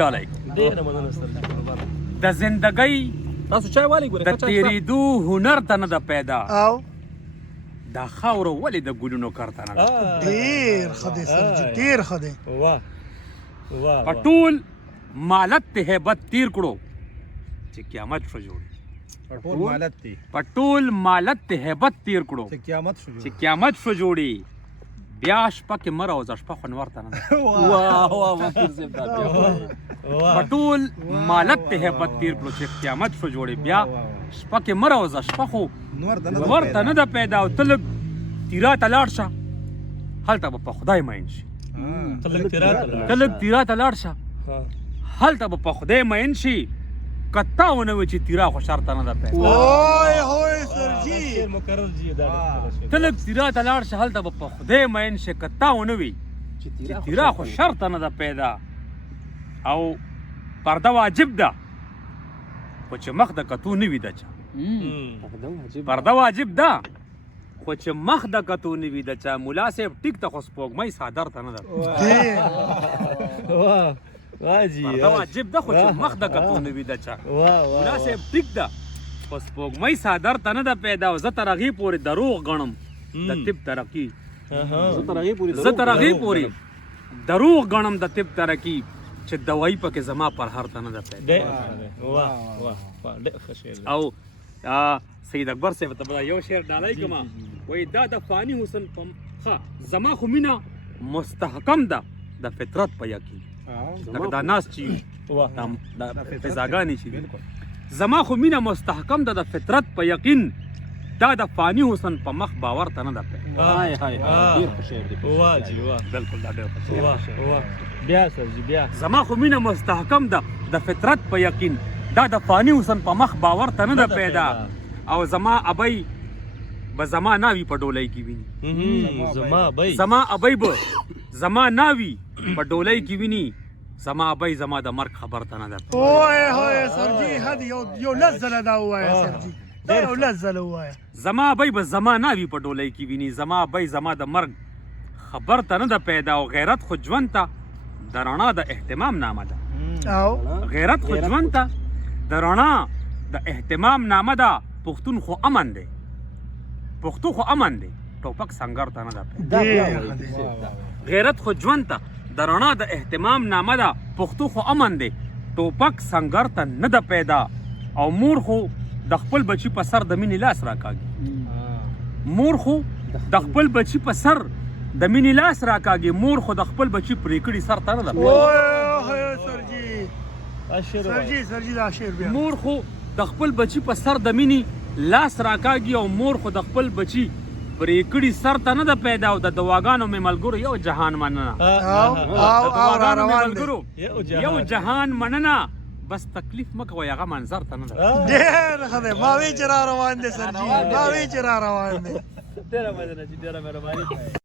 ډالۍ ډېره مننه سر. د زندګۍ تاسو چای والی ګورئ د تېرېدو هنر ته نه ده پیدا او دا خاوره ولې د ګلونو کرته نه ده ډیر ښه دی سرجي ډیر ښه دی واه واه په ټول مالت ته هیبت تیر کړو چې قیامت شو جوړ ټول مالت دی په ټول مالت ته هیبت تیر کړو چې قیامت شو چې قیامت شو جوړي بیا شپه کې مه راوځه شپه خو نورته نه ده واه واه مکر صاحب دا بیا په ټول مالت ته هیبت تیر کړو چې قیامت شو جوړي بیا شپه کې مه راوځه شپه خو نورته نه ده پیدا او ته لږ تیرا ته لاړ شه هلته به په خدای مین شي ته لږ تیرا ته لاړ شه هلته به په خدای مین شي که تا ونه وي چې تیرا خو شرطه نه ده پیدا اوه هوی سرجي مکرر جی دا ته لږ تیرا ته لاړ شه هلته به په خدای مین شي که تا ونه وي چې تیرا خو شرطه نه ده پیدا او پرده واجب ده خو چې مخ د کتو نه وي د چا پرده واجب ده خو چې مخ د کتو نه وي د چا ملا صاحب ټیک ته خو سپوږمۍ صادر ته نه ده واه واه جی پرده واجب ده خو چې مخ د کتو نه وي د چا واه ملا صاحب ټیک ده خو سپوږمۍ صادر ته نه ده پیدا او زه تر هغې پورې دروغ ګڼم د طب ترقي زه تر هغې پورې دروغ ګڼم د طب ترقي چې دوایي پکې زما پر هر ته نه ده پیدا واه واه ډېر ښه شعر او سید اکبر صاحب ته به یو شعر ډالۍ کړم وایي دا د فاني حسن ښه زما خو مینه مستحکم ده د فطرت په یقین لکه دا ناس چې دا فضاګانې چې دي زما خو مینه مستحکم ده د فطرت په یقین دا د فاني حسن په مخ باور ته نه ده پیدا هاي هاي ډېر ښه شعر دی واه جی واه بالکل دا ډېر ښه شعر واه واه بیا سر جی بیا زما خو مینه مستحکم ده د فطرت په یقین دا د فاني حسن په مخ باور ته نه ده پیدا او زما ابۍ به زما ناوي په ډولۍ کې ویني زما ابۍ به زما ناوي په ډولۍ کې ویني زما ابۍ زما د مرګ خبر ته نه ده اوه هوی سرجي هدي یو لزله دا ووایا سرجي دا یو لزله ووایا زما ابۍ به زما ناوي په ډولۍ کې ویني زما ابۍ زما د مرګ خبر ته نه ده پیدا او غیرت خو ژوند ته د رڼا د اهتمام نامه ده او غیرت خو ژوند ته د رڼا د اهتمام نامه ده پښتون خو امن دی پښتو خو امن دی ټوپک سنګر ته نه ده غیرت خو ژوند ته د رڼا د اهتمام نامه ده پښتو خو امن دی ټوپک سنګر ته نه ده پیدا او مور خو د خپل بچي په سر د مینې لاس راکاږي مور خو د خپل بچي په سر د مینې لاس راکاږي مور خو د خپل بچي پرې کړي سر ته نه ده اوه سرجي دا شعر بیا مور خو د خپل بچي په سر د مینې لاس راکاږي او مور خو د خپل بچي پرې کړي سر ته نه ده پیدا او د دواګانو مې ملګرو یو جهان مننه یو جهان مننه بس تکلیف مه کوئ هغه منظر ته نه ده ډېر ښه دی ما وی چې را روان دی سرجي ما وی چې را روان دی ډېره مننه جی ډېره مهرباني